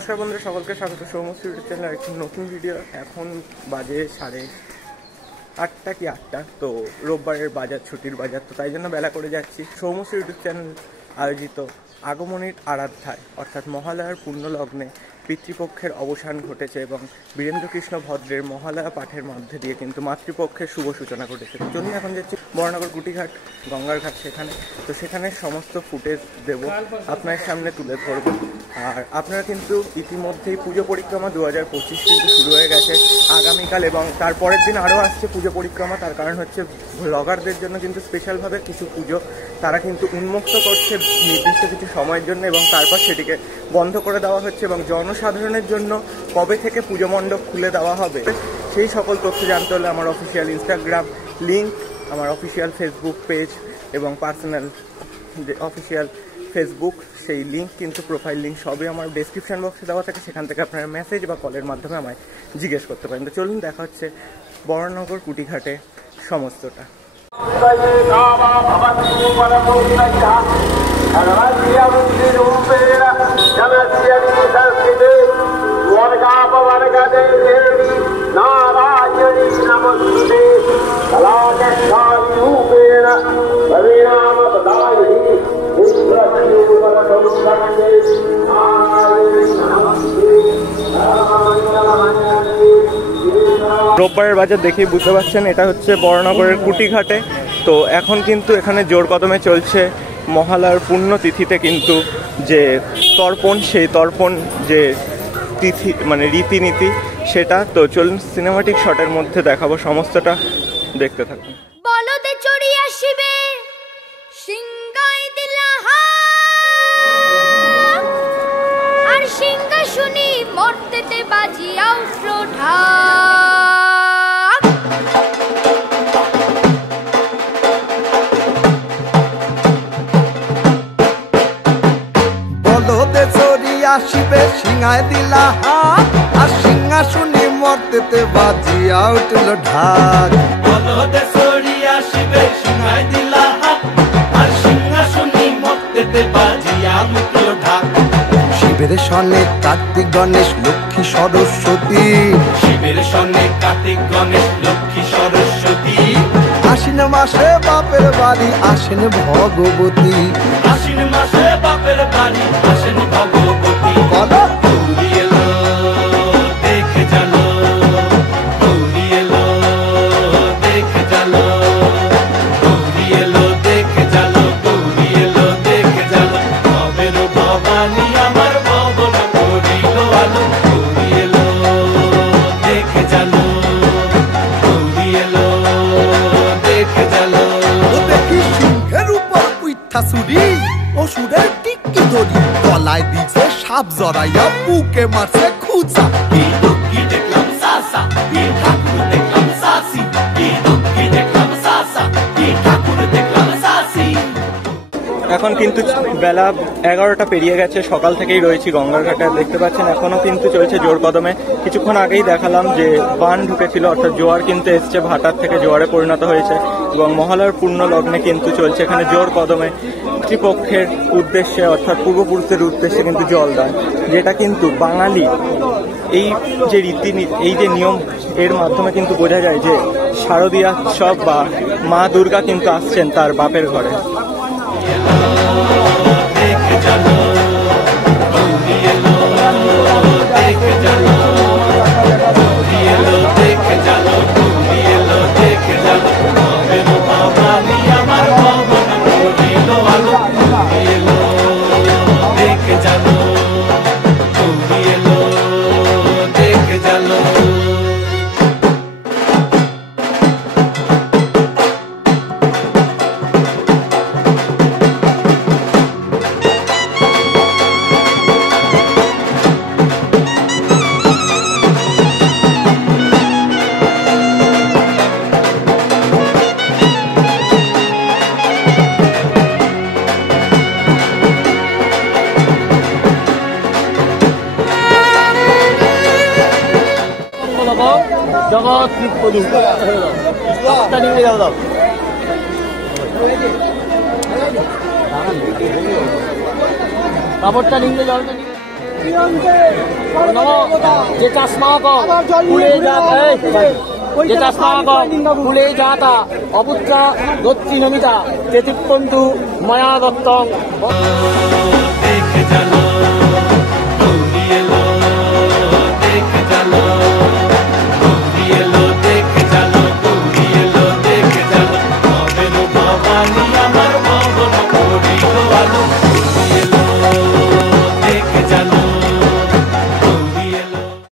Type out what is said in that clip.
নমস্কার বন্ধুরা, সকলকে স্বাগত সৌমশ্রী ইউটিউব চ্যানেলের একটি নতুন ভিডিও। এখন বাজে 8:30 কি 8টা। তো রোববারের বাজার, ছুটির বাজার, তো তাই জন্য বেলা করে যাচ্ছি। সৌমশ্রী ইউটিউব চ্যানেল আয়োজিত আগমনীর আরাধ্যায় অর্থাৎ মহালয়ার পুণ্যলগ্নে পিতৃপক্ষের অবসান ঘটেছে এবং বীরেন্দ্রকৃষ্ণ ভদ্রের মহালয়া পাঠের মধ্যে দিয়ে কিন্তু মাতৃপক্ষের শুভ সূচনা ঘটেছে। তো চলুন এখন যাচ্ছি বরানগর কুটিঘাট, গঙ্গার ঘাট সেখানে। তো সেখানে সমস্ত ফুটেজ দেব, আপনার সামনে তুলে ধরব। আর আপনারা কিন্তু ইতিমধ্যেই পুজো পরিক্রমা 2025 কিন্তু শুরু হয়ে গেছে আগামীকাল, এবং তারপরের দিন আরও আসছে পুজো পরিক্রমা। তার কারণ হচ্ছে ব্লগারদের জন্য কিন্তু স্পেশালভাবে কিছু পুজো তারা কিন্তু উন্মুক্ত করছে নির্দিষ্ট কিছু সময়ের জন্য, এবং তারপর সেটিকে বন্ধ করে দেওয়া হচ্ছে এবং জনসাধারণের জন্য কবে থেকে পুজো মণ্ডপ খুলে দেওয়া হবে সেই সকল তথ্য জানতে হলে আমার অফিসিয়াল ইনস্টাগ্রাম লিঙ্ক, আমার অফিসিয়াল ফেসবুক পেজ এবং পার্সোনাল যে অফিসিয়াল ফেসবুক সেই লিঙ্ক কিন্তু প্রোফাইল লিঙ্ক সবই আমার ডেসক্রিপশন বক্সে দেওয়া থাকে। সেখান থেকে আপনারা মেসেজ বা কলের মাধ্যমে আমায় জিজ্ঞেস করতে পারেন। তো চলুন দেখা হচ্ছে বরানগর কুটিঘাটে সমস্তটা। রোববারের বাজার দেখেই বুঝতে পারছেন এটা হচ্ছে বরানগরের কুটিঘাটে। তো এখন কিন্তু এখানে জোর কদমে চলছে মহালয়ার পুণ্যতিথিতে কিন্তু যে তর্পণ, সেই তর্পণ যে তিথি মানে রীতিনীতি সেটা। তো চলুন সিনেমাটিক শটের মধ্যে দেখাবো, সমস্তটা দেখতে থাকুন। বলদে চড়ি আসিবে সিংহাই দিলাহা, আর সিংহাসনী মর্তেতে বাজিয়া উঠল ঢাক। বলদে চড়ি আসিবে সিংহাই দিলাহা, আর সিংহাসনী মর্তেতে বাজিয়া উঠল ঢাক। বলদে চড়ি আসিবে সিংহাই দিলাহা, আর সিংহাসনী মর্তেতে বাজিয়া উঠল ঢাক। শিবের সনে কার্তিক গণেশ লক্ষ্মী সরস্বতী, শিবের সনে কার্তিক গণেশ লক্ষ্মী সরস্বতী। আশ্বিন মাসে বাপের বাড়ি আসেন ভগবতী, আশ্বিন মাসে বাপের বাড়ি আসেন ভগবতী। বলো গৌরী এলো দেখে জানো, গৌরী এলো দেখে জানো, গৌরী এলো দেখে জানো, গৌরী এলো দেখে জানো। ভবের ভবানী আমার ভবন করিল আলো, গৌরী এলো দেখে জানো, গৌরী এলো দেখে জানো। ও দেখি সিংহের উপর উইঠা চুরি, অসুরের টিকি ধরি, গলায় দিছে সাপ জড়াইয়া, বুকে মারছে খুঁচা। কি দুঃখী দেখলাম সাসা, কি ঠাকুর দেখলাম সাসি, কি দুঃখী দেখলাম সাসা, কি ঠাকুর দেখলাম সাসি। এখন কিন্তু বেলা 11টা পেরিয়ে গেছে, সকাল থেকেই রয়েছি গঙ্গার ঘাটে। দেখতে পাচ্ছেন এখনও কিন্তু চলছে জোর কদমে। কিছুক্ষণ আগেই দেখালাম যে বান ঢুকেছিল, অর্থাৎ জোয়ার কিন্তু এসছে, ভাটার থেকে জোয়ারে পরিণত হয়েছে এবং মহালয়ার পূর্ণ লগ্নে কিন্তু চলছে এখানে জোর কদমে পিতৃপক্ষের উদ্দেশ্যে অর্থাৎ পূর্বপুরুষদের উদ্দেশ্যে কিন্তু জলদান, যেটা কিন্তু বাঙালি এই যে রীতিনীতি, এই যে নিয়ম, এর মাধ্যমে কিন্তু বোঝা যায় যে শারদীয়া উৎসব বা মা দুর্গা কিন্তু আসছেন তার বাপের ঘরে। দেখে জানো, গৌরী এলো দেখে জানো, গৌরী এলো দেখে জানো, গৌরী এলো দেখে জানো। ভবের ভবানী আমার ভবন করিল আলো, গৌরী এলো দেখে জানো, গৌরী এলো দেখে জানো। জগৎ প্রদূ নিয়ে যাও দাও। কাপড়টা নিয়ে জলটা যেতাস্মাকং কুলে কুলে জাতা অপুত্রা দত্তি নমিতা চেতিপন্তু মায়া দত্তং